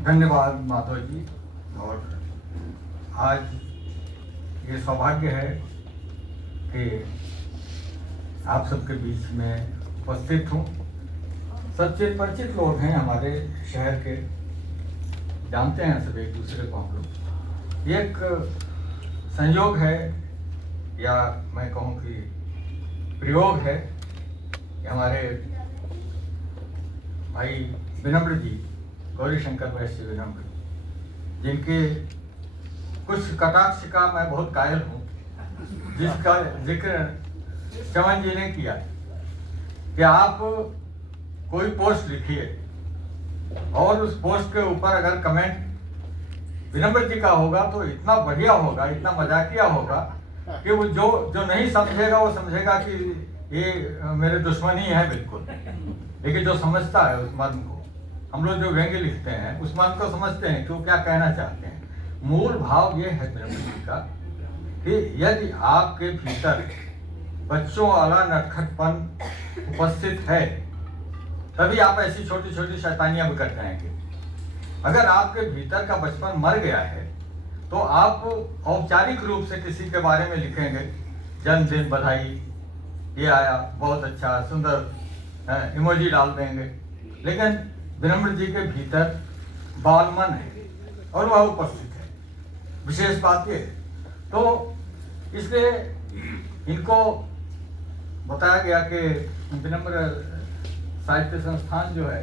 धन्यवाद माधव जी। और आज ये सौभाग्य है कि आप सबके बीच में उपस्थित हूँ। सच्चे परिचित लोग हैं हमारे शहर के, जानते हैं सब एक दूसरे को हम लोग। ये एक संयोग है या मैं कहूँ कि प्रयोग है कि हमारे भाई विनम्र जी, गौरी शंकर वैश्य विनम्र, जिनके कुछ कटाक्ष का मैं बहुत कायल हूँ, जिसका जिक्र चमन जी ने किया कि आप कोई पोस्ट लिखिए और उस पोस्ट के ऊपर अगर कमेंट विनम्र जी का होगा तो इतना बढ़िया होगा, इतना मजाकिया होगा कि वो जो नहीं समझेगा वो समझेगा कि ये मेरे दुश्मन ही है बिल्कुल। लेकिन जो समझता है उस मर्म को, हम लोग जो व्यंग्य लिखते हैं उस मर्म को समझते हैं कि वो क्या कहना चाहते हैं। मूल भाव ये है विनम्र जी का कि यदि आपके भीतर बच्चों वाला नटखटपन उपस्थित है तभी आप ऐसी छोटी छोटी शैतानियां भी कर जाएंगे। अगर आपके भीतर का बचपन मर गया है तो आप औपचारिक रूप से किसी के बारे में लिखेंगे, जन्मदिन बधाई, ये आया बहुत अच्छा सुंदर इमोजी डाल देंगे, लेकिन विनम्र जी के भीतर बालमन है और वह उपस्थित है। विशेष बात ये तो इसलिए इनको बताया गया कि विनम्र साहित्य संस्थान जो है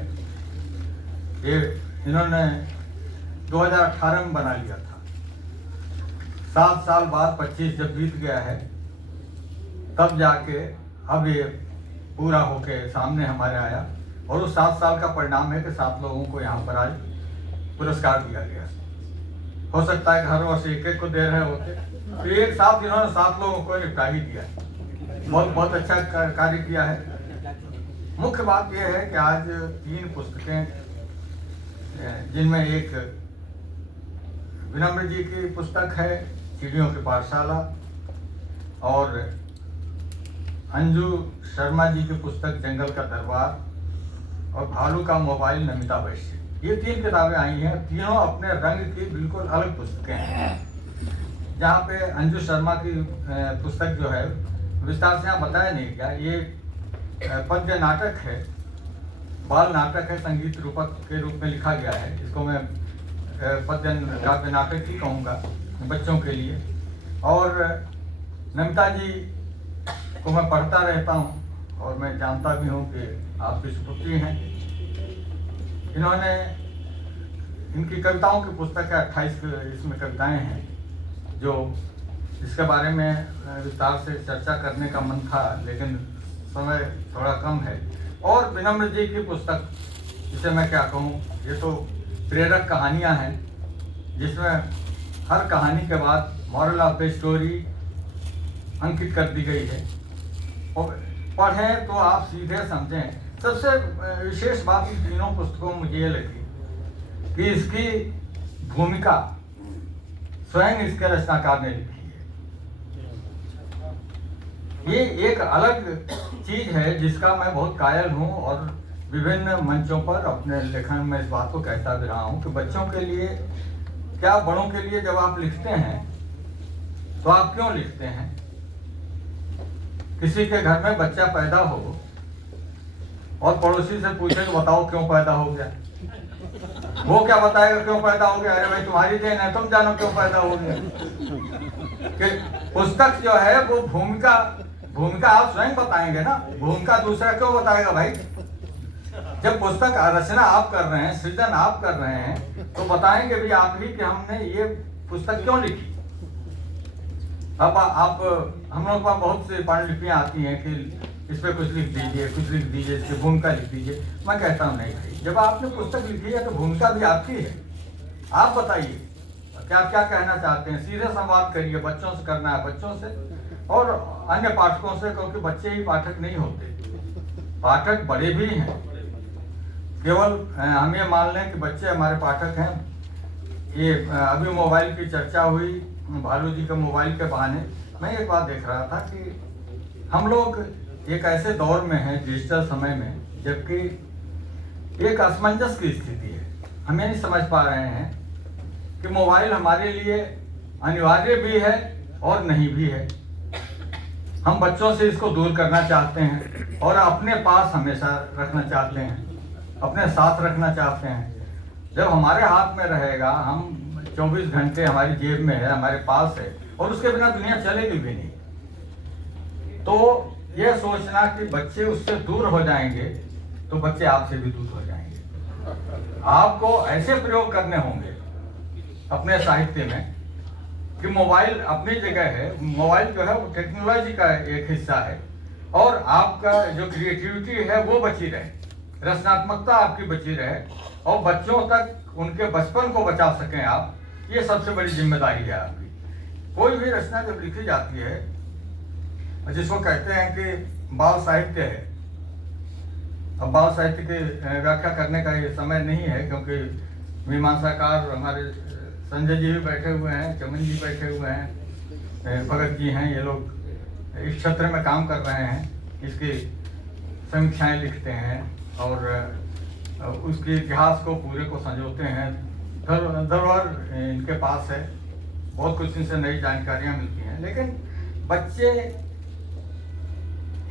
ये इन्होंने 2018 में बना लिया था। 7 साल बाद 25 जब बीत गया है तब जाके अब ये पूरा होके सामने हमारे आया और उस 7 साल का परिणाम है कि 7 लोगों को यहाँ पर आज पुरस्कार दिया गया। हो सकता है कि हर वर्ष एक एक को दे रहे होते तो एक साथ इन्होंने 7 लोगों को निपटा ही दिया। बहुत बहुत अच्छा कार्य किया है। मुख्य बात यह है कि आज 3 पुस्तकें, जिनमें एक विनम्र जी की पुस्तक है चिड़ियों की पाठशाला और अंजू शर्मा जी की पुस्तक जंगल का दरबार और भालू का मोबाइल नमिता वैश्य, ये 3 किताबें आई हैं। तीनों अपने रंग की बिल्कुल अलग पुस्तकें हैं। जहाँ पे अंजू शर्मा की पुस्तक जो है विस्तार से यहाँ बताया नहीं गया, ये पद्य नाटक है, बाल नाटक है, संगीत रूपक के रूप में लिखा गया है। इसको मैं पद्य काव्य नाटक ही कहूँगा बच्चों के लिए। और नमिता जी को मैं पढ़ता रहता हूँ और मैं जानता भी हूँ कि आपकी सुपुत्री हैं। इन्होंने इनकी कविताओं की पुस्तक है, 28 इसमें कविताएं हैं, जो इसके बारे में विस्तार से चर्चा करने का मन था लेकिन समय थोड़ा कम है। और विनम्र जी की पुस्तक, जिसे मैं क्या कहूँ, ये तो प्रेरक कहानियाँ हैं जिसमें हर कहानी के बाद मॉरल ऑफ द स्टोरी अंकित कर दी गई है और पढ़ें तो आप सीधे समझें। सबसे विशेष बात इन तीनों पुस्तकों में मुझे ये लगी कि इसकी भूमिका स्वयं इसके रचनाकार ने लिखी है। ये एक अलग चीज है जिसका मैं बहुत कायल हूँ और विभिन्न मंचों पर अपने लेखन में इस बात को कहता भी रहा हूँ कि बच्चों के लिए क्या बड़ों के लिए जब आप लिखते हैं तो आप क्यों लिखते हैं। किसी के घर में बच्चा पैदा हो और पड़ोसी से पूछे तो बताओ क्यों पैदा हो गया, वो क्या बताएगा क्यों पैदा हो गया, अरे भाई तुम्हारी देन है, तुम जानो क्यों पैदा हो गया। कि पुस्तक जो है वो भूमिका आप स्वयं बताएंगे ना, भूमिका दूसरा क्यों बताएगा भाई। जब पुस्तक रचना आप कर रहे हैं, सृजन आप कर रहे हैं, तो बताएंगे भी आप ही कि हमने ये पुस्तक क्यों लिखी। अब आप हम लोग पास बहुत से पांडुलिपियां आती हैं कि इस पर कुछ लिख दीजिए, कुछ लिख दीजिए, इसकी भूमिका लिख दीजिए। मैं कहता हूँ नहीं भाई, जब आपने पुस्तक लिखी है तो भूमिका भी आपकी है। आप बताइए क्या क्या कहना चाहते हैं, सीधे संवाद करिए। बच्चों से करना है, बच्चों से और अन्य पाठकों से, क्योंकि बच्चे ही पाठक नहीं होते, पाठक बड़े भी हैं। केवल हम ये मान लें कि बच्चे हमारे पाठक हैं। ये अभी मोबाइल की चर्चा हुई, भालू जी के मोबाइल के बहाने मैं एक बात देख रहा था कि हम लोग एक ऐसे दौर में हैं डिजिटल समय में, जबकि एक असमंजस की स्थिति है। हम ये नहीं समझ पा रहे हैं कि मोबाइल हमारे लिए अनिवार्य भी है और नहीं भी है। हम बच्चों से इसको दूर करना चाहते हैं और अपने पास हमेशा रखना चाहते हैं, अपने साथ रखना चाहते हैं। जब हमारे हाथ में रहेगा, हम 24 घंटे हमारी जेब में है, हमारे पास है, और उसके बिना दुनिया चलेगी भी नहीं। तो यह सोचना कि बच्चे उससे दूर हो जाएंगे, तो बच्चे आपसे भी दूर हो जाएंगे। आपको ऐसे प्रयोग करने होंगे अपने साहित्य में कि मोबाइल अपनी जगह है, मोबाइल जो है वो टेक्नोलॉजी का एक हिस्सा है, और आपका जो क्रिएटिविटी है वो बची रहे, रचनात्मकता आपकी बची रहे, और बच्चों तक उनके बचपन को बचा सकें आप। ये सबसे बड़ी जिम्मेदारी है आपकी। कोई भी रचना जब लिखी जाती है, जिसको कहते हैं कि बाल साहित्य है, अब बाल साहित्य की व्याख्या करने का ये समय नहीं है, क्योंकि मीमांसाकार हमारे संजय जी भी बैठे हुए हैं, चमन जी बैठे हुए हैं, भगत जी हैं, ये लोग इस क्षेत्र में काम कर रहे हैं, इसकी समीक्षाएं लिखते हैं और उसके इतिहास को पूरे को संजोते हैं। धरोहर इनके पास है, बहुत कुछ इनसे नई जानकारियां मिलती हैं। लेकिन बच्चे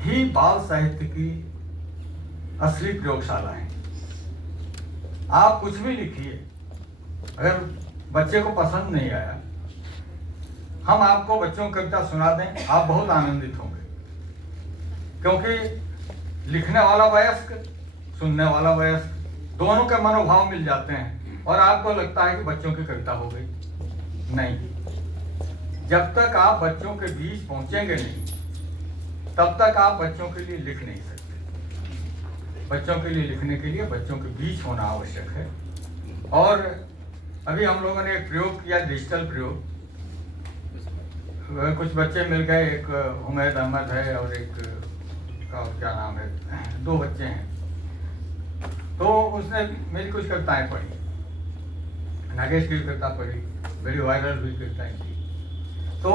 ही बाल साहित्य की असली प्रयोगशाला है। आप कुछ भी लिखिए, अगर बच्चे को पसंद नहीं आया, हम आपको बच्चों की कविता सुना दें, आप बहुत आनंदित होंगे, क्योंकि लिखने वाला वयस्क, सुनने वाला वयस्क, दोनों के मनोभाव मिल जाते हैं, और आपको लगता है कि बच्चों की कविता हो गई। नहीं, जब तक आप बच्चों के बीच पहुंचेंगे नहीं, तब तक आप बच्चों के लिए लिख नहीं सकते। बच्चों के लिए लिखने के लिए बच्चों के बीच होना आवश्यक है। और अभी हम लोगों ने एक प्रयोग किया, डिजिटल प्रयोग। कुछ बच्चे मिल गए, एक हुमैद अहमद है और एक का क्या नाम है, 2 बच्चे हैं। तो उसने मेरी कुछ कविताएं पढ़ी, नागेश की कविता पढ़ी, बड़ी वायरल हुई कविताएं थी। तो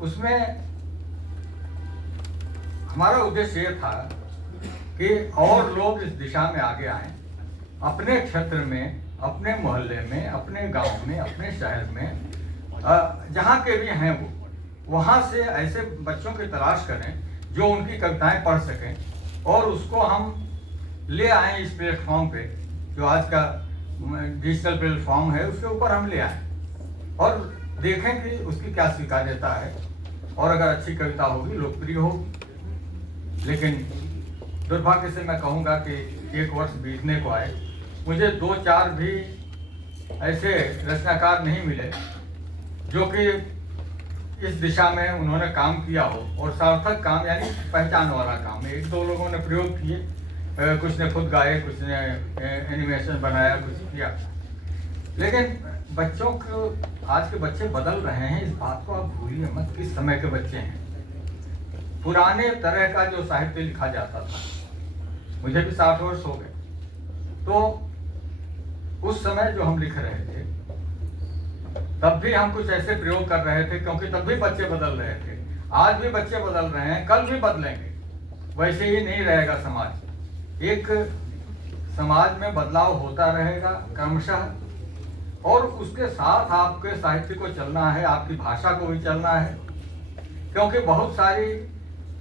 उसमें हमारा उद्देश्य ये था कि और लोग इस दिशा में आगे आएं, अपने क्षेत्र में, अपने मोहल्ले में, अपने गांव में, अपने शहर में, जहाँ के भी हैं वो, वहाँ से ऐसे बच्चों की तलाश करें जो उनकी कविताएं पढ़ सकें, और उसको हम ले आएं इस प्लेटफॉर्म पे, जो आज का डिजिटल प्लेटफॉर्म है, उसके ऊपर हम ले आएं और देखें कि उसकी क्या स्वीकार्यता है, और अगर अच्छी कविता होगी, लोकप्रिय होगी। लेकिन दुर्भाग्य से मैं कहूँगा कि 1 वर्ष बीतने को आए, मुझे 2-4 भी ऐसे रचनाकार नहीं मिले जो कि इस दिशा में उन्होंने काम किया हो, और सार्थक काम, यानी पहचान वाला काम। 1-2 लोगों ने प्रयोग किए, कुछ ने खुद गाए, कुछ ने एनिमेशन बनाया, कुछ किया। लेकिन बच्चों को, आज के बच्चे बदल रहे हैं, इस बात को आप भूलिए मत, किस समय के बच्चे हैं। पुराने तरह का जो साहित्य लिखा जाता था, मुझे भी 60 वर्ष हो गए, तो उस समय जो हम लिख रहे थे, तब भी हम कुछ ऐसे प्रयोग कर रहे थे, क्योंकि तब भी बच्चे बदल रहे थे। आज भी बच्चे बदल रहे हैं, कल भी बदलेंगे। वैसे ही नहीं रहेगा समाज। एक समाज में बदलाव होता रहेगा क्रमशः, और उसके साथ आपके साहित्य को चलना है, आपकी भाषा को भी चलना है। क्योंकि बहुत सारी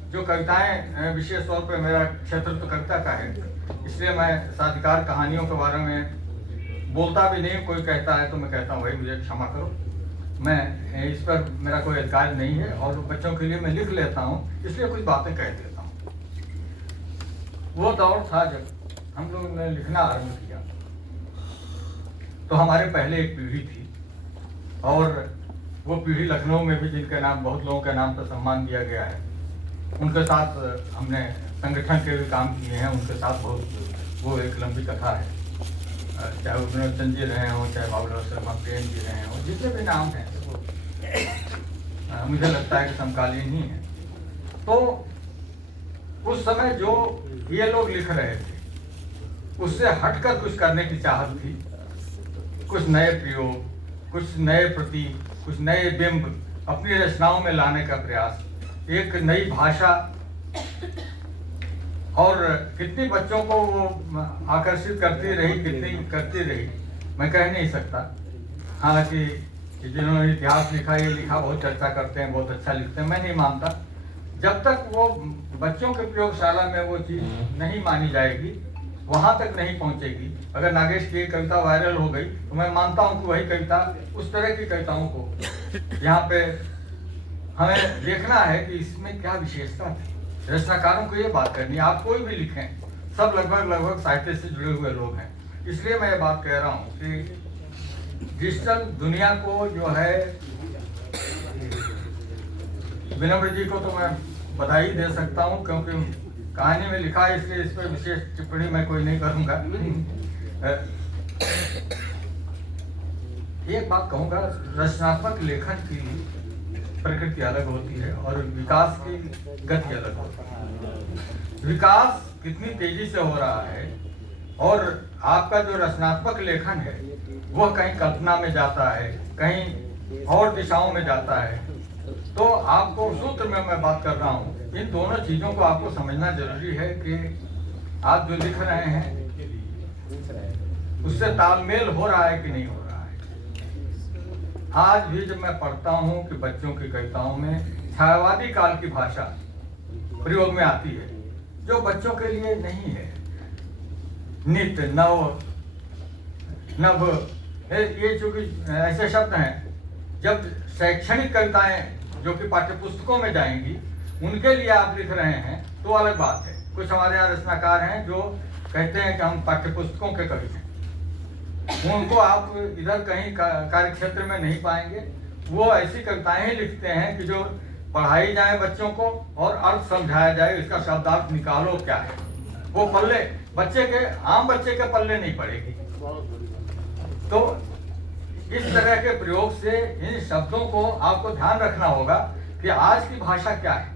जो कविताएं, विशेष तौर पे मेरा क्षेत्र तो कविता का है, इसलिए मैं साधिकार कहानियों के बारे में बोलता भी नहीं। कोई कहता है तो मैं कहता हूँ, भाई मुझे क्षमा करो, मैं इस पर मेरा कोई अधिकार नहीं है, और बच्चों के लिए मैं लिख लेता हूँ, इसलिए कुछ बातें कह देता हूँ। वो दौर था जब हम लोगों ने लिखना आरंभ किया, तो हमारे पहले एक पीढ़ी थी, और वो पीढ़ी लखनऊ में भी, जिनके नाम, बहुत लोगों के नाम पर सम्मान दिया गया है, उनके साथ हमने संगठन के भी काम किए हैं। उनके साथ बहुत, वो एक लंबी कथा है, चाहे उपनंदन चंद जी रहे हों, चाहे बाबूलाल शर्मा प्रेम जी रहे हों, जितने भी नाम हैं, वो मुझे लगता है कि समकालीन ही है। तो उस समय जो ये लोग लिख रहे थे, उससे हटकर कुछ करने की चाहत थी, कुछ नए प्रयोग, कुछ नए प्रतीक, कुछ नए बिंब अपनी रचनाओं में लाने का प्रयास, एक नई भाषा और कितनी बच्चों को वो आकर्षित करती रही, कितनी करती रही, मैं कह नहीं सकता। हालांकि जिन्होंने इतिहास लिखा, ये लिखा बहुत चर्चा करते हैं, बहुत अच्छा लिखते हैं, मैं नहीं मानता। जब तक वो बच्चों के प्रयोगशाला में वो चीज़ नहीं मानी जाएगी, वहाँ तक नहीं पहुँचेगी। अगर नागेश की कविता वायरल हो गई तो मैं मानता हूँ कि वही कविता, उस तरह की कविताओं को यहाँ पे हमें देखना है कि इसमें क्या विशेषता थी। रचनाकारों को ये बात करनी है। आप कोई भी लिखें, सब लगभग साहित्य से जुड़े हुए लोग हैं। इसलिए मैं ये बात कह रहा हूँ कि डिजिटल दुनिया को जो है, विनम्र जी को तो मैं बधाई दे सकता हूँ क्योंकि कहानी में लिखा है, इसलिए इस पर विशेष टिप्पणी मैं कोई नहीं करूँगा। एक बात कहूँगा, रचनात्मक लेखन की प्रकृति अलग होती है और विकास की गति अलग होती है। विकास कितनी तेजी से हो रहा है और आपका जो रचनात्मक लेखन है वह कहीं कल्पना में जाता है, कहीं और दिशाओं में जाता है। तो आपको सूत्र में मैं बात कर रहा हूँ, इन दोनों चीज़ों को आपको समझना जरूरी है कि आप जो लिख रहे हैं उससे तालमेल हो रहा है कि नहीं हो रहा है। आज भी जब मैं पढ़ता हूँ कि बच्चों की कविताओं में छायावादी काल की भाषा प्रयोग में आती है, जो बच्चों के लिए नहीं है। नित्य, नव, ये चूंकि ऐसे शब्द हैं, जब शैक्षणिक कविताएं जो कि पाठ्यपुस्तकों में जाएंगी उनके लिए आप लिख रहे हैं तो अलग बात है। कुछ हमारे यहाँ रचनाकार हैं जो कहते हैं कि हम पाठ्यपुस्तकों के कवि हैं, उनको आप इधर कहीं कार्य क्षेत्र में नहीं पाएंगे। वो ऐसी कविताएं ही लिखते हैं कि जो पढ़ाई जाए बच्चों को और अर्थ समझाया जाए, इसका शब्दार्थ निकालो क्या है। वो पल्ले आम बच्चे के पल्ले नहीं पड़ेगी। तो इस तरह के प्रयोग से इन शब्दों को आपको ध्यान रखना होगा कि आज की भाषा क्या है,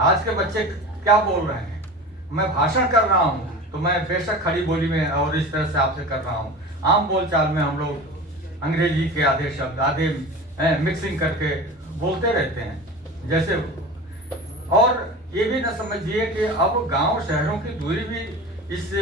आज के बच्चे क्या बोल रहे हैं। मैं भाषण कर रहा हूँ तो मैं बेशक खड़ी बोली में और इस तरह से आपसे कर रहा हूँ। आम बोलचाल में हम लोग अंग्रेजी के आधे शब्द आधे मिक्सिंग करके बोलते रहते हैं जैसे। और ये भी न समझिए कि अब गांव शहरों की दूरी भी इस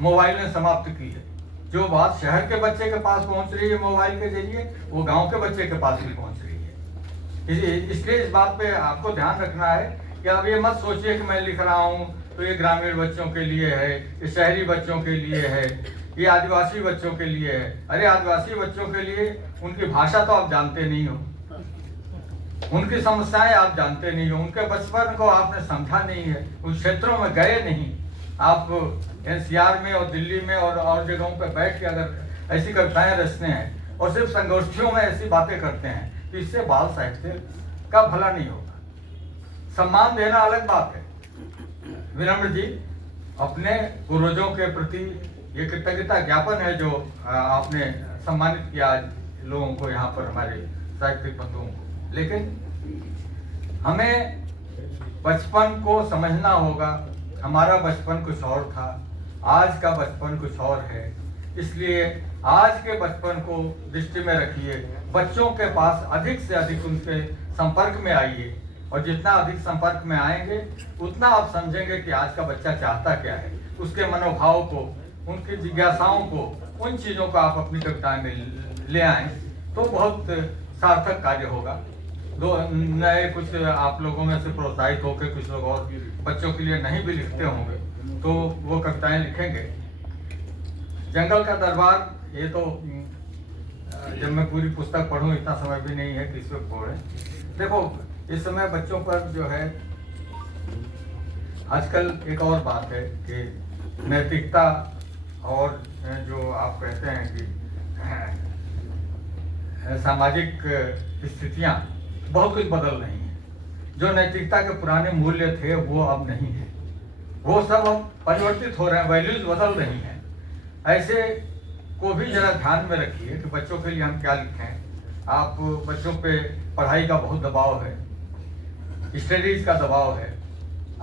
मोबाइल ने समाप्त की है। जो बात शहर के बच्चे के पास पहुंच रही है मोबाइल के जरिए, वो गांव के बच्चे के पास भी पहुंच रही है। इसलिए इस बात पे आपको ध्यान रखना है कि आप ये मत सोचिए कि मैं लिख रहा हूँ तो ये ग्रामीण बच्चों के लिए है, ये शहरी बच्चों के लिए है, ये आदिवासी बच्चों के लिए है। अरे आदिवासी बच्चों के लिए उनकी भाषा तो आप जानते नहीं हो, उनकी समस्याएं आप जानते नहीं हो, उनके बचपन को आपने समझा नहीं है, उन क्षेत्रों में गए नहीं। आप एनसीआर में और दिल्ली में और जगहों पर बैठ के अगर ऐसी कविताएं रचते हैं और सिर्फ संगोष्ठियों में ऐसी बातें करते हैं तो इससे बाल साहित्य का भला नहीं होगा। सम्मान देना अलग बात है। विनम्र जी, अपने पूर्वजों के प्रति ये कृतज्ञता ज्ञापन है जो आपने सम्मानित किया आज लोगों को, यहाँ पर हमारे साहित्यिक बंधुओं को। लेकिन हमें बचपन को समझना होगा। हमारा बचपन कुछ और था, आज का बचपन कुछ और है। इसलिए आज के बचपन को दृष्टि में रखिए, बच्चों के पास अधिक से अधिक उनके संपर्क में आइए और जितना अधिक संपर्क में आएंगे उतना आप समझेंगे कि आज का बच्चा चाहता क्या है। उसके मनोभाव को, उनकी जिज्ञासाओं को, उन चीज़ों को आप अपनी कविताएं में ले आएं तो बहुत सार्थक कार्य होगा। दो नए कुछ आप लोगों में से प्रोत्साहित होकर कुछ लोग और बच्चों के लिए नहीं भी लिखते होंगे तो वो कविताएं लिखेंगे। जंगल का दरबार, ये तो जब मैं पूरी पुस्तक पढ़ूं इतना समय भी नहीं है कि इस वक्त पढ़ें। देखो, इस समय बच्चों पर जो है आजकल एक और बात है कि नैतिकता और जो आप कहते हैं कि सामाजिक स्थितियां बहुत कुछ बदल रही हैं। जो नैतिकता के पुराने मूल्य थे वो अब नहीं है, वो सब अब परिवर्तित हो रहे हैं, वैल्यूज बदल रही हैं। ऐसे को भी जरा ध्यान में रखिए कि बच्चों के लिए हम क्या लिखें। आप बच्चों पे पढ़ाई का बहुत दबाव है, स्टडीज का दबाव है,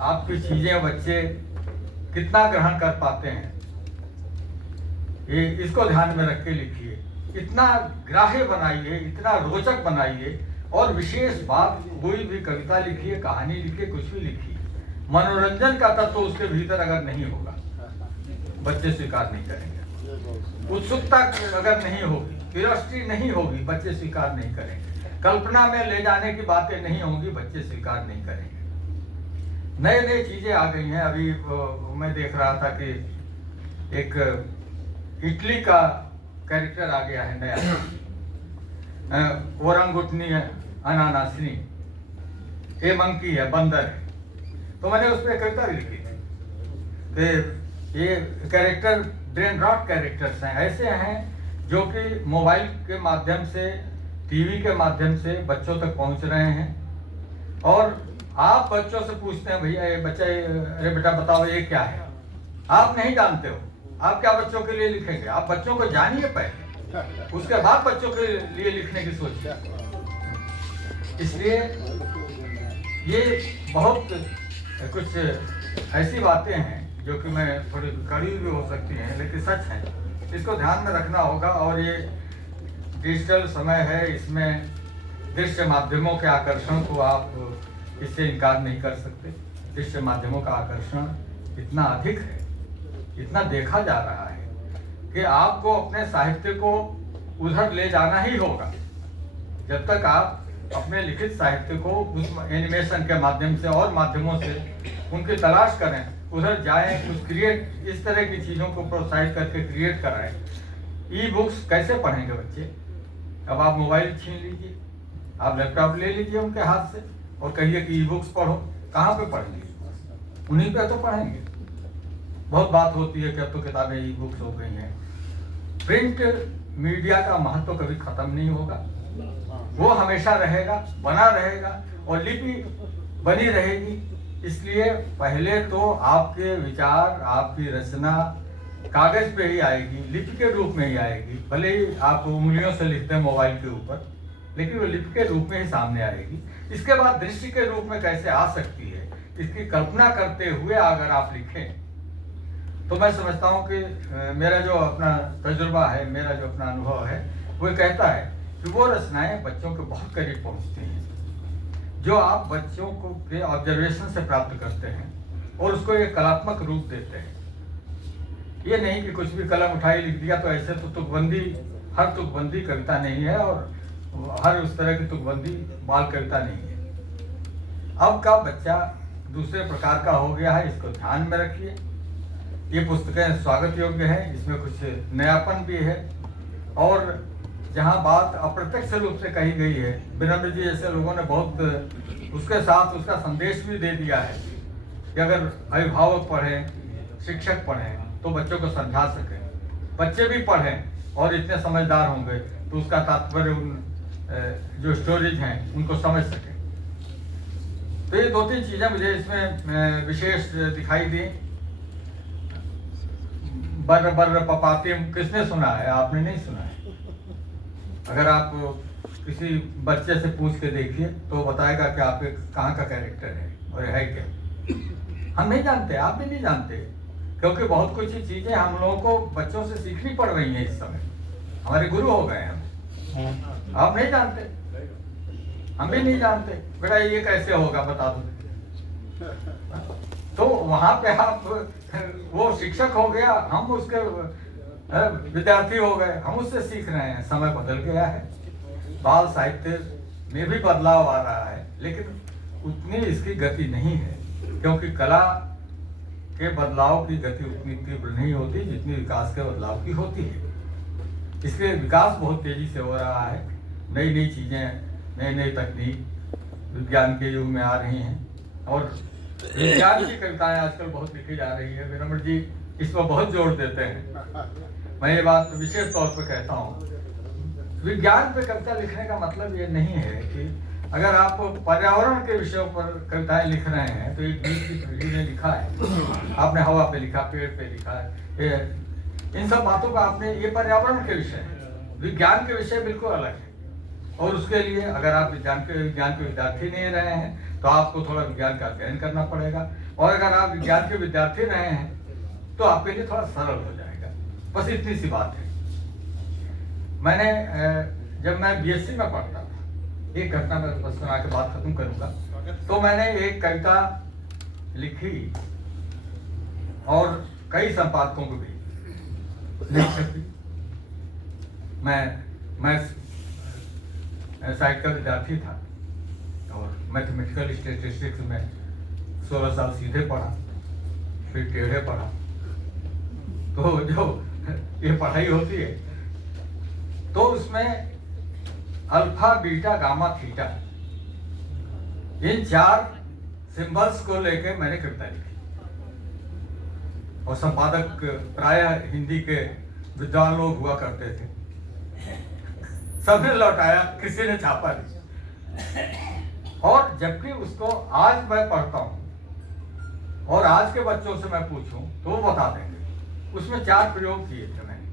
आपकी चीज़ें बच्चे कितना ग्रहण कर पाते हैं, ये इसको ध्यान में रख के लिखिए। इतना ग्राह्य बनाइए, इतना रोचक बनाइए और विशेष बात, कोई भी कविता लिखिए, कहानी लिखिए, कुछ भी लिखिए, मनोरंजन का तत्व उसके भीतर अगर नहीं होगा, बच्चे स्वीकार नहीं करेंगे। उत्सुकता अगर नहीं होगी, क्यूरियोसिटी नहीं होगी, बच्चे स्वीकार नहीं करेंगे। कल्पना में ले जाने की बातें नहीं होंगी, बच्चे स्वीकार नहीं करेंगे। नई नई चीजें आ गई हैं। अभी मैं देख रहा था कि एक इटली का कैरेक्टर आ गया है नया, ओरंगुटनी अनानासनी, ये मंकी है, बंदर है। तो मैंने उस पर कविता भी लिखी थी। तो ये कैरेक्टर ब्रेन रॉट कैरेक्टर्स हैं, ऐसे हैं जो कि मोबाइल के माध्यम से, टीवी के माध्यम से बच्चों तक पहुंच रहे हैं। और आप बच्चों से पूछते हैं, भैया ये बच्चा, अरे बेटा बताओ ये क्या है, आप नहीं जानते हो, आप क्या बच्चों के लिए लिखेंगे? आप बच्चों को जानिए पहले, उसके बाद बच्चों के लिए लिखने की सोचिए। इसलिए ये बहुत कुछ ऐसी बातें हैं जो कि मैं थोड़ी कड़ी भी हो सकती हैं, लेकिन सच है, इसको ध्यान में रखना होगा। और ये डिजिटल समय है, इसमें दृश्य माध्यमों के आकर्षण को आप इससे इनकार नहीं कर सकते। दृश्य माध्यमों का आकर्षण इतना अधिक है, इतना देखा जा रहा है कि आपको अपने साहित्य को उधर ले जाना ही होगा। जब तक आप अपने लिखित साहित्य को उस एनिमेशन के माध्यम से और माध्यमों से उनकी तलाश करें, उधर जाएं, कुछ क्रिएट, इस तरह की चीज़ों को प्रोत्साहित करके क्रिएट कराएं। ई बुक्स कैसे पढ़ेंगे बच्चे? अब आप मोबाइल छीन लीजिए, आप लैपटॉप ले लीजिए उनके हाथ से और कहिए कि ई बुक्स पढ़ो, कहाँ पे पढ़ेंगे? उन्हीं पे तो पढ़ेंगे। बहुत बात होती है कि अब तो किताबें ई बुक्स हो गई हैं। प्रिंट मीडिया का महत्व कभी खत्म नहीं होगा, वो हमेशा रहेगा, बना रहेगा और लिपि बनी रहेगी। इसलिए पहले तो आपके विचार, आपकी रचना कागज पे ही आएगी, लिपि के रूप में ही आएगी। भले ही आप उंगलियों से लिखते हैं मोबाइल के ऊपर, लेकिन वो लिपि के रूप में ही सामने आएगी। इसके बाद दृश्य के रूप में कैसे आ सकती है, इसकी कल्पना करते हुए अगर आप लिखें तो मैं समझता हूँ कि मेरा जो अपना तजुर्बा है, मेरा जो अपना अनुभव है, वो कहता है कि वो रचनाएं बच्चों के बहुत करीब पहुँचती हैं जो आप बच्चों को के ऑब्जर्वेशन से प्राप्त करते हैं और उसको एक कलात्मक रूप देते हैं। ये नहीं कि कुछ भी कलम उठाई लिख दिया। तो ऐसे तो तुकबंदी, हर तुकबंदी कविता नहीं है और हर उस तरह की तुकबंदी बाल कविता नहीं है। अब का बच्चा दूसरे प्रकार का हो गया है, इसको ध्यान में रखिए। ये पुस्तकें स्वागत योग्य है, इसमें कुछ नयापन भी है और जहाँ बात अप्रत्यक्ष रूप से कही गई है, विनम्र जी जैसे लोगों ने बहुत उसके साथ उसका संदेश भी दे दिया है कि अगर अभिभावक पढ़ें, शिक्षक पढ़ें तो बच्चों को समझा सकें, बच्चे भी पढ़ें और इतने समझदार होंगे तो उसका तात्पर्य उन जो स्टोरीज हैं उनको समझ सकें। तो ये दो तीन चीज़ें मुझे इसमें विशेष दिखाई दी। बर्र बर्र पपाती किसने सुना है? आपने नहीं सुना है। अगर आप किसी बच्चे से पूछ के देखिए तो बताएगा कि आपके कहाँ का कैरेक्टर है और है क्या। हम नहीं जानते, आप भी नहीं जानते, क्योंकि बहुत कुछ चीजें हम लोगों को बच्चों से सीखनी पड़ रही हैं। इस समय हमारे गुरु हो गए हम, आप नहीं जानते, हम भी नहीं जानते। बेटा ये कैसे होगा बता दो। तो वहां पे आप, वो शिक्षक हो गया, हम उसके विद्यार्थी हो गए, हम उससे सीख रहे हैं। समय बदल गया है, बाल साहित्य में भी बदलाव आ रहा है, लेकिन उतनी इसकी गति नहीं है, क्योंकि कला के बदलाव की गति उतनी तीव्र नहीं होती जितनी विकास के बदलाव की होती है। इसलिए विकास बहुत तेजी से हो रहा है, नई नई चीजें, नई नई तकनीक विज्ञान के युग में आ रही हैं और विज्ञान की कविताएं आजकल बहुत लिखी जा रही है। विनम्र जी इस पर बहुत जोर देते हैं, मैं ये बात विशेष तौर पर कहता हूँ। विज्ञान पे कविता लिखने का मतलब ये नहीं है कि अगर आप पर्यावरण के विषयों पर कविताएं लिख रहे हैं तो एक बीच की पीढ़ी ने लिखा है, आपने हवा पे लिखा, पेड़ पे लिखा है, इन सब बातों का आपने, ये पर्यावरण के विषय है। विज्ञान के विषय बिल्कुल अलग है और उसके लिए अगर आप विज्ञान के विद्यार्थी नहीं रहे हैं तो आपको थोड़ा विज्ञान का अध्ययन करना पड़ेगा, और अगर आप विज्ञान के विद्यार्थी रहे हैं तो आपके लिए थोड़ा सरल हो जाएगा। बस इतनी सी बात है। मैंने जब मैं बीएससी में पढ़ता था, एक घटना मैं बस सुना के बात खत्म करूंगा, तो मैंने एक कविता लिखी और कई संपादकों को भी नहीं छपी। मैं साहित्य का विद्यार्थी था और मैथमेटिकल स्टैटिस्टिक्स में 16 साल सीधे पढ़ा, फिर टेढ़े पढ़ा। तो जो ये पढ़ाई होती है तो उसमें अल्फा, बीटा, गामा, थीटा, इन 4 सिंबल्स को लेकर मैंने कविता लिखी और संपादक प्रायः हिंदी के विद्वान लोग हुआ करते थे। सबने लौटाया, किसी ने छापा नहीं। और जबकि उसको आज मैं पढ़ता हूं और आज के बच्चों से मैं पूछूं तो वो बता देंगे। उसमें 4 प्रयोग किए थे मैंने।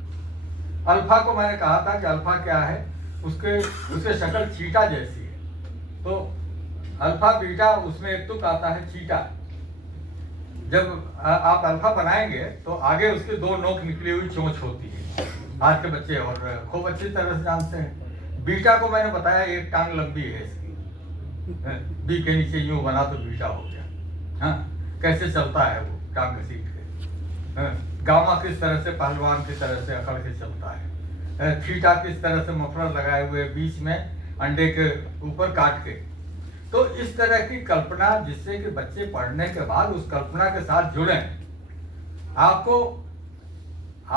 अल्फा को मैंने कहा था कि अल्फा क्या है, उसके शक्ल चीटा जैसी है। तो अल्फा बीटा, उसमें एक तुक आता है चीटा। जब आप अल्फा बनाएंगे तो आगे उसके 2 नोक निकली हुई चोंच होती है। आज के बच्चे और खूब अच्छी तरह से जानते हैं। बीटा को मैंने बताया एक टांग लंबी है इसकी, बी के नीचे यूं बना तो बीटा हो गया। हाँ, कैसे चलता है वो टांग घसीट के। गामा किस तरह से पहलवान की तरह से अकड़ के चलता है। थीटा किस तरह से मफलर लगाए हुए बीच में अंडे के ऊपर काट के। तो इस तरह की कल्पना, जिससे कि बच्चे पढ़ने के बाद उस कल्पना के साथ जुड़े। आपको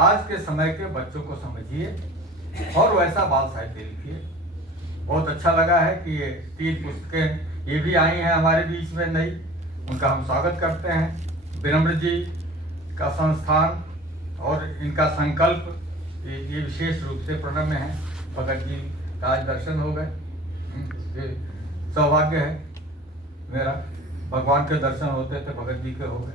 आज के समय के बच्चों को समझिए और वैसा बाल साहित्य लिखिए। बहुत अच्छा लगा है कि ये 3 पुस्तकें ये भी आई हैं हमारे बीच में नई, उनका हम स्वागत करते हैं। विनम्र जी का संस्थान और इनका संकल्प ये विशेष रूप से प्रणम्य है। भगत जी का आज दर्शन हो गए, सौभाग्य है मेरा। भगवान के दर्शन होते थे, भगत जी के हो गए।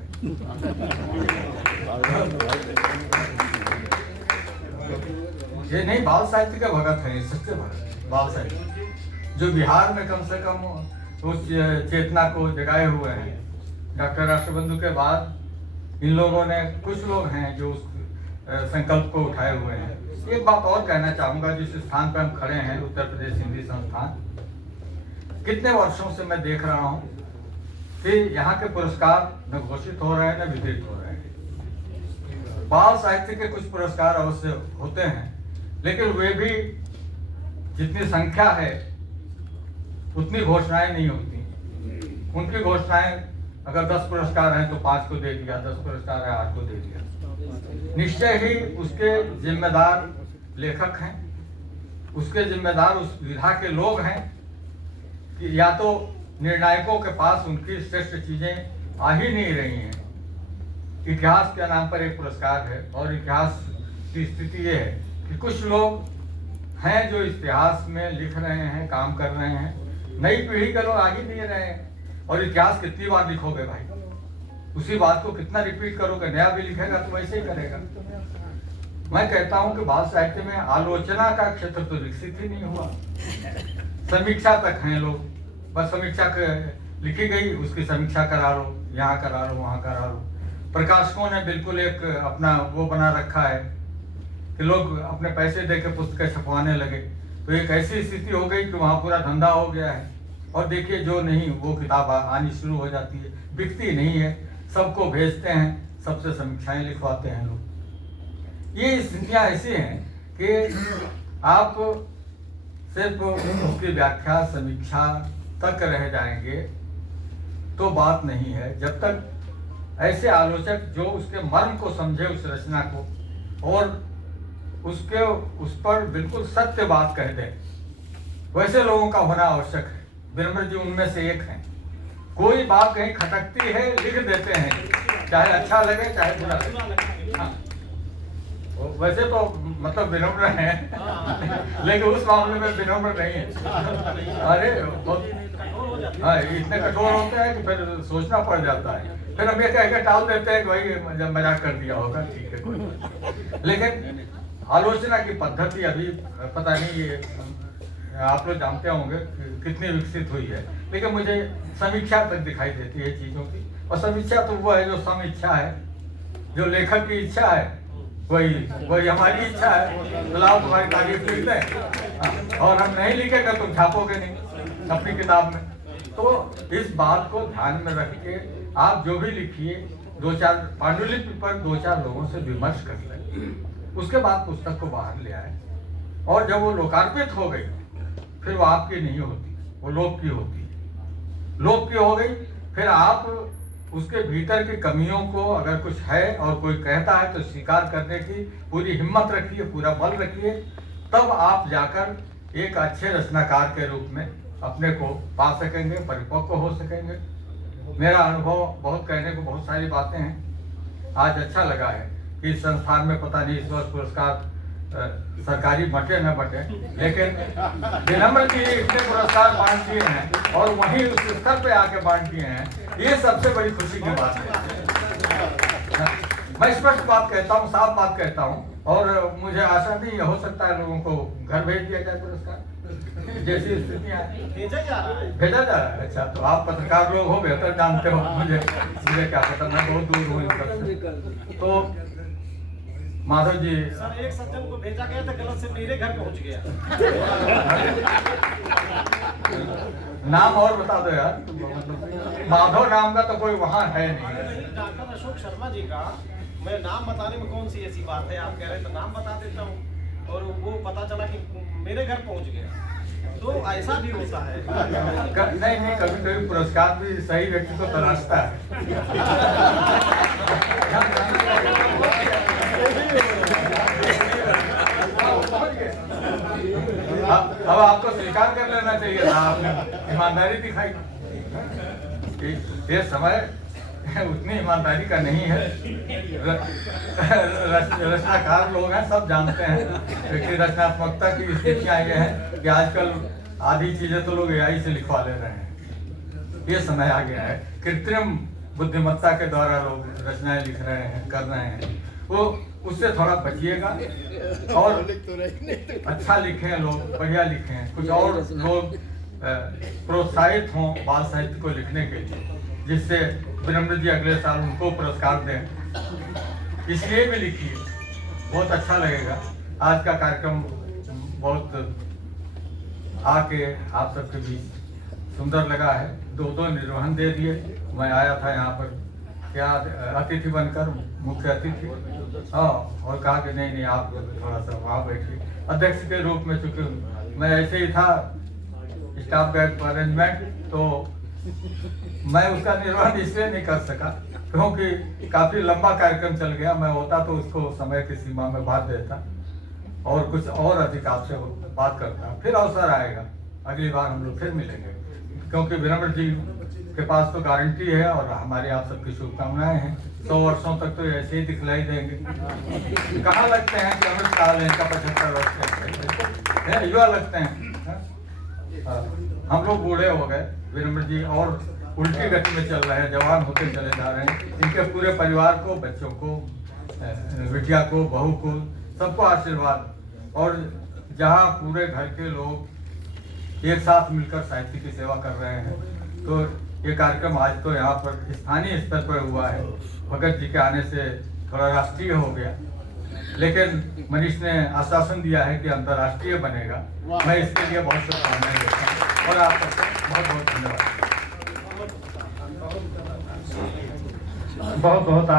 ये नहीं, बाल साहित्य के भगत हैं, सच्चे भगत बाल साहित्य, जो बिहार में कम से कम उस चेतना को जगाए हुए हैं। डॉक्टर राष्ट्रबंधु के बाद इन लोगों ने, कुछ लोग हैं जो उस संकल्प को उठाए हुए हैं। एक बात और कहना चाहूंगा, जिस स्थान पर हम खड़े हैं, उत्तर प्रदेश हिंदी संस्थान, कितने वर्षों से मैं देख रहा हूं कि यहाँ के पुरस्कार न घोषित हो रहे हैं न वितरित हो रहे हैं। बाल साहित्य के कुछ पुरस्कार अवश्य होते हैं, लेकिन वे भी जितनी संख्या है उतनी घोषणाएं नहीं होती। उनकी घोषणाएं अगर 10 पुरस्कार हैं तो 5 को दे दिया, 10 पुरस्कार है 8 को दे दिया। निश्चय ही उसके जिम्मेदार लेखक हैं, उसके जिम्मेदार उस विधा के लोग हैं कि या तो निर्णायकों के पास उनकी श्रेष्ठ चीजें आ ही नहीं रही हैं। इतिहास के नाम पर एक पुरस्कार है और इतिहास की स्थिति ये है कि कुछ लोग हैं जो इतिहास में लिख रहे हैं, काम कर रहे हैं, नई पीढ़ी के लोग आ ही नहीं रहे हैं। और इतिहास कितनी बार लिखोगे भाई, उसी बात को कितना रिपीट करोगे? नया भी लिखेगा तो वैसे ही करेगा। मैं कहता हूं कि बाल साहित्य में आलोचना का क्षेत्र तो विकसित ही नहीं हुआ। समीक्षा तक हैं लोग, बस समीक्षा लिखी गई, उसकी समीक्षा करा लो, यहाँ करा लो, वहाँ करा लो। प्रकाशकों ने बिल्कुल एक अपना वो बना रखा है कि लोग अपने पैसे देकर पुस्तकें छपवाने लगे। तो एक ऐसी स्थिति हो गई कि वहाँ पूरा धंधा हो गया है। और देखिए, जो नहीं वो किताब आनी शुरू हो जाती है, बिकती नहीं है, सबको भेजते हैं, सबसे समीक्षाएं लिखवाते हैं लोग। ये स्थितियाँ ऐसी हैं कि आप सिर्फ उसकी व्याख्या समीक्षा तक रह जाएंगे तो बात नहीं है। जब तक ऐसे आलोचक जो उसके मर्म को समझे, उस रचना को, और उस पर बिल्कुल सत्य बात कह दे, वैसे लोगों का होना आवश्यक है। विनम्र जी उनमें से एक हैं। कोई बात कहीं खटकती है, लिख देते हैं, चाहे अच्छा लगे चाहे बुरा लगे। हाँ। वैसे तो मतलब विनम्र हैं, लेकिन उस मामले में विनम्र नहीं है। अरे हाँ, इतने कठोर होते हैं कि फिर सोचना पड़ जाता है। फिर हम ये कह के टाल देते हैं कि भाई मजाक कर दिया होगा, ठीक है कोई। लेकिन आलोचना की पद्धति अभी पता नहीं, ये आप लोग जानते होंगे कितनी विकसित हुई है, लेकिन मुझे समीक्षा तक दिखाई देती है चीजों की। और समीक्षा तो वो है जो सम इच्छा है, जो लेखक की इच्छा है, वही हमारी इच्छा है। तो लाओ तुम्हारी तारीफ लिख दें, और हम नहीं लिखेगा तुम छापोगे नहीं अपनी किताब में। तो इस बात को ध्यान में रख के आप जो भी लिखिए, 2-4 पांडुलिपि पर 2-4 लोगों से विमर्श कर लें, उसके बाद पुस्तक को बाहर ले आए। और जब वो लोकार्पित हो गई, फिर वो आपकी नहीं होती, वो लोक की होती है। लोक की हो गई, फिर आप उसके भीतर की कमियों को अगर कुछ है और कोई कहता है तो स्वीकार करने की पूरी हिम्मत रखिए, पूरा बल रखिए, तब आप जाकर एक अच्छे रचनाकार के रूप में अपने को पा सकेंगे, परिपक्व हो सकेंगे। मेरा अनुभव बहुत, कहने को बहुत सारी बातें हैं। आज अच्छा लगा है कि इस संस्थान में पता नहीं इस वर्ष पुरस्कार सरकारी बटे न बटे, लेकिन विनम्र जी इतने पुरस्कार बांट दिए हैं और वहीं उस स्तर पे आके बांट दिए हैं, ये सबसे बड़ी खुशी की बात है। मैं स्पष्ट बात कहता हूँ, साफ बात कहता हूँ, और मुझे आशा नहीं हो सकता है लोगों को घर भेज दिया जाए पुरस्कार, जैसी स्थितियाँ भेजा जा रहा है। अच्छा, तो आप पत्रकार लोग हो, बेहतर जानते हो, मुझे क्या पता, मैं बहुत दूर हूँ। तो माधव जी, सर एक सज्जन को भेजा गया था, गलत से मेरे घर पहुंच गया। नाम और बता दो यार, माधव नाम का तो कोई वहाँ है नहीं। डॉक्टर अशोक शर्मा जी का, मैं नाम बताने में कौन सी ऐसी बात है, आप कह रहे तो नाम बता देता हूँ, और वो पता चला कि मेरे घर पहुंच गया। तो ऐसा भी होता है। नहीं, कभी कभी पुरस्कार भी सही व्यक्ति को तलाशता है। अब आपको स्वीकार कर लेना चाहिए था, आपने ईमानदारी दिखाई। ये समय उतनी ईमानदारी का नहीं है। रचनाकार लोग हैं, सब जानते हैं कि रचनात्मकता की स्थितियाँ ये हैं कि आजकल आधी चीजें तो लोग AI से लिखवा ले रहे हैं। ये समय आ गया है, कृत्रिम बुद्धिमत्ता के द्वारा लोग रचनाएं लिख रहे हैं, कर रहे हैं। वो उससे थोड़ा बचिएगा और अच्छा लिखें, लोग बढ़िया लिखें, कुछ और लोग प्रोत्साहित हों बाल साहित्य को लिखने के लिए, जिससे विनम्र जी अगले साल उनको पुरस्कार दें। इसलिए भी लिखिए, बहुत अच्छा लगेगा। आज का कार्यक्रम बहुत आके आप सबके बीच सुंदर लगा है। 2 निर्वहन दे दिए। मैं आया था यहाँ पर क्या अतिथि बनकर, मुख्य अतिथि, और कहा कि नहीं आप थोड़ा सा वहाँ बैठिए। अध्यक्ष के रूप में, चूंकि मैं ऐसे ही था, स्टाफ का अरेंजमेंट, तो मैं उसका निर्वहन इसलिए नहीं कर सका क्योंकि काफी लंबा कार्यक्रम चल गया। मैं होता तो उसको समय की सीमा में बात देता और कुछ और अधिक आपसे बात करता। फिर अवसर आएगा, अगली बार हम लोग फिर मिलेंगे, क्योंकि विनम्र जी के पास तो गारंटी है और हमारी आप सबकी शुभकामनाएं हैं। 100 वर्षों तक तो ऐसे ही दिखलाई देंगे। कहाँ लगते हैं कि अमृत काल है इनका, 75 वर्ष है, युवा लगते हैं। हम लोग बूढ़े हो गए, विनम्र जी और उल्टी गति में चल रहे हैं, जवान होते चले जा रहे हैं। इनके पूरे परिवार को, बच्चों को, बिटिया को, बहू को, सबको आशीर्वाद। और जहाँ पूरे घर के लोग एक साथ मिलकर साहित्य की सेवा कर रहे हैं, तो ये कार्यक्रम आज तो यहाँ पर स्थानीय स्तर पर हुआ है। भगत जी के आने से थोड़ा राष्ट्रीय हो गया, लेकिन मनीष ने आश्वासन दिया है कि अंतर्राष्ट्रीय बनेगा। मैं इसके लिए बहुत शुभकामनाएं देता हूँ और आप सबको बहुत बहुत धन्यवाद। बहुत बहुत